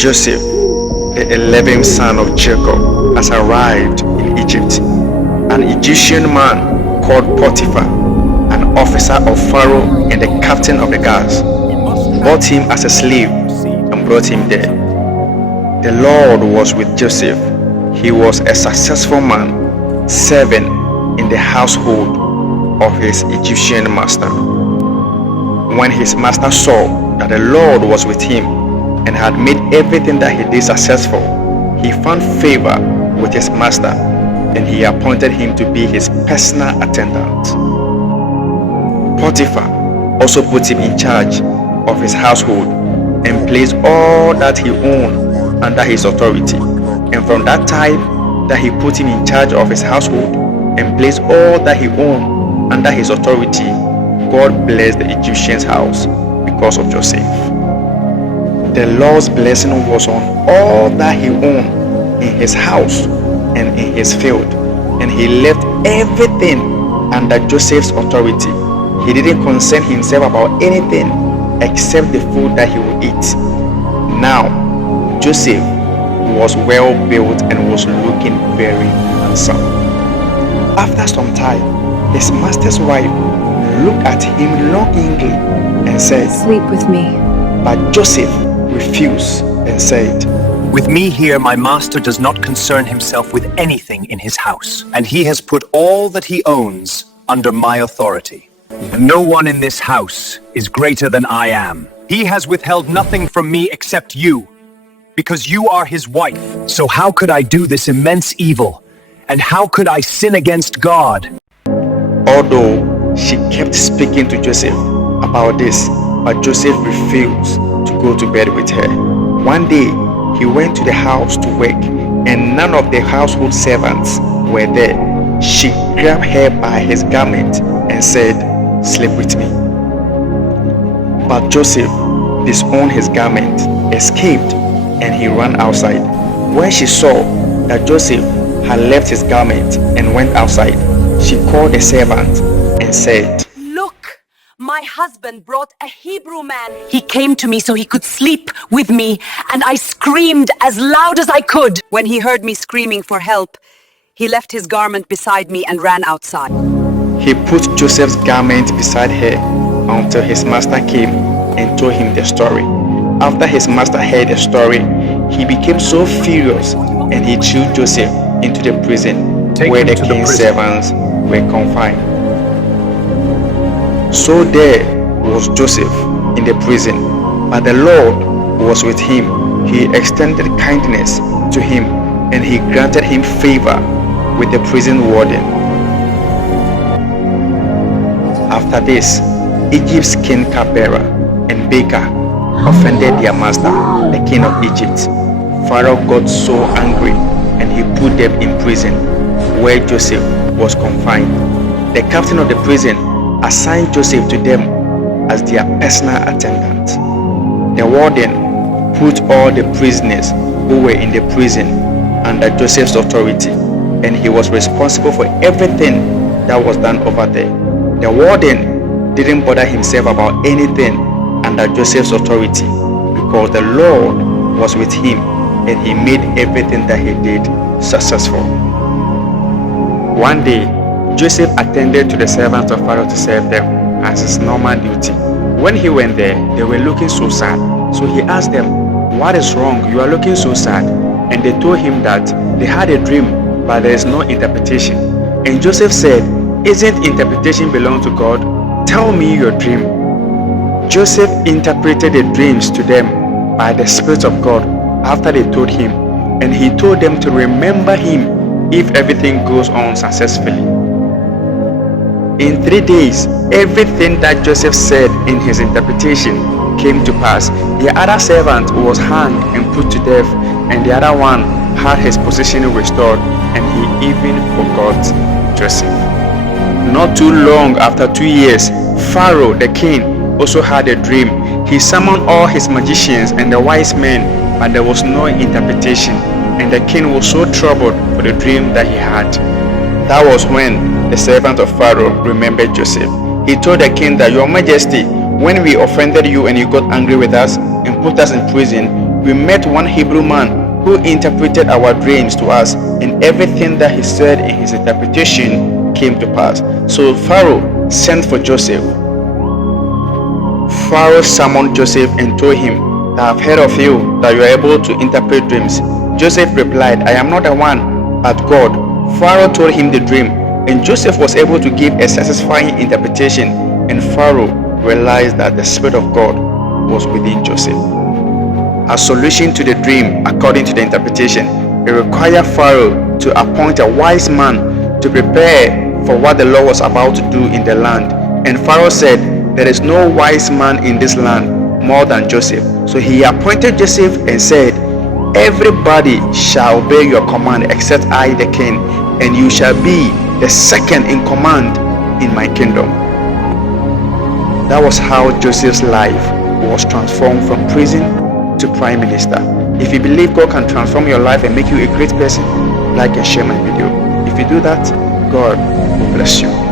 Joseph, the 11th son of Jacob, has arrived in Egypt. An Egyptian man called Potiphar, an officer of Pharaoh and the captain of the guards, bought him as a slave and brought him there. The Lord was with Joseph. He was a successful man, serving in the household of his Egyptian master. When his master saw that the Lord was with him and had made everything that he did successful, he found favor with his master, and he appointed him to be his personal attendant. Potiphar also put him in charge of his household and placed all that he owned under his authority. And from that time that he put him in charge of his household and placed all that he owned under his authority, God blessed the Egyptian's house because of Joseph. The Lord's blessing was on all that he owned in his house and in his field, and he left everything under Joseph's authority. He didn't concern himself about anything except the food that he would eat. Now, Joseph was well built and was looking very handsome. After some time, his master's wife looked at him longingly and said, "Sleep with me." But Joseph refused and said, "With me here, my master does not concern himself with anything in his house, and he has put all that he owns under my authority. No one in this house is greater than I am. He has withheld nothing from me except you, because you are his wife. So how could I do this immense evil? And how could I sin against God?" Although she kept speaking to Joseph about this, but Joseph refused to go to bed with her. One day, he went to the house to work, and none of the household servants were there. She grabbed her by his garment and said, "Sleep with me." But Joseph disowned his garment, escaped, and he ran outside. When she saw that Joseph had left his garment and went outside, she called the servant and said, "Look, my husband brought a Hebrew man. He came to me so he could sleep with me, and I screamed as loud as I could. When he heard me screaming for help, he left his garment beside me and ran outside." He put Joseph's garment beside her until his master came and told him the story. After his master heard the story, he became so furious and he threw Joseph into the prison where the king's servants were confined. So there was Joseph in the prison, but the Lord was with him. He extended kindness to him and he granted him favor with the prison warden. After this, Egypt's king cupbearer and baker offended their master, the king of Egypt. Pharaoh got so angry and he put them in prison where Joseph was confined. The captain of the prison assigned Joseph to them as their personal attendant. The warden put all the prisoners who were in the prison under Joseph's authority, and he was responsible for everything that was done over there. The warden didn't bother himself about anything under Joseph's authority because the Lord was with him and he made everything that he did successful. One day, Joseph attended to the servants of Pharaoh to serve them as his normal duty. When he went there, they were looking so sad. So he asked them, "What is wrong? You are looking so sad." And they told him that they had a dream, but there is no interpretation. And Joseph said, "Isn't interpretation belong to God? Tell me your dream." Joseph interpreted the dreams to them by the Spirit of God after they told him, and he told them to remember him if everything goes on successfully. In 3 days, everything that Joseph said in his interpretation came to pass. The other servant was hanged and put to death, and the other one had his position restored, and he even forgot Joseph. Not too long after 2 years, Pharaoh the king also had a dream. He summoned all his magicians and the wise men, but there was no interpretation, and the king was so troubled for the dream that he had. That was when the servant of Pharaoh remembered Joseph. He told the king that, "Your Majesty, when we offended you and you got angry with us and put us in prison, We met one Hebrew man who interpreted our dreams to us, and everything that he said in his interpretation came to pass. So Pharaoh sent for Joseph. Pharaoh summoned Joseph and told him that I've heard of you, that you are able to interpret dreams. Joseph replied, I am not the one, but God. Pharaoh told him the dream, and Joseph was able to give a satisfying interpretation, and Pharaoh realized that the Spirit of God was within Joseph. A solution to the dream, according to the interpretation, it required Pharaoh to appoint a wise man to prepare for what the Lord was about to do in the land. And Pharaoh said, there is no wise man in this land more than Joseph. So he appointed Joseph and said, everybody shall obey your command except I the king, and you shall be the second in command in my kingdom. That was how Joseph's life was transformed from prison to prime minister. If you believe God can transform your life and make you a great person, like and share my video. If you do that, God will bless you.